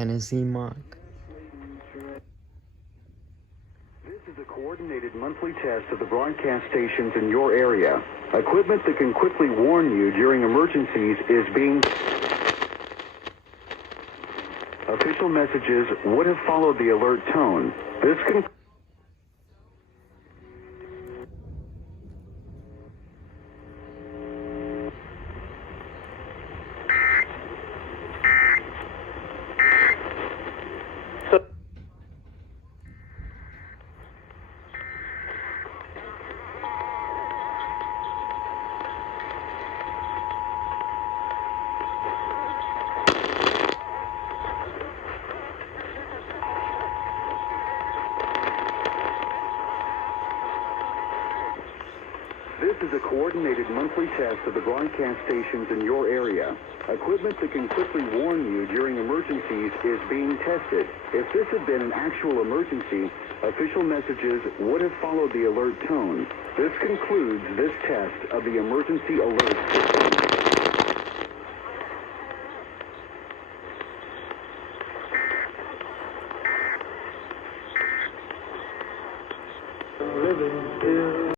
Tennessee mark. This is a coordinated monthly test of the broadcast stations in your area. Equipment that can quickly warn you during emergencies is being... Official messages would have followed the alert tone. This can... This is a coordinated monthly test of the broadcast stations in your area. Equipment that can quickly warn you during emergencies is being tested. If this had been an actual emergency, official messages would have followed the alert tone. This concludes this test of the emergency alert system.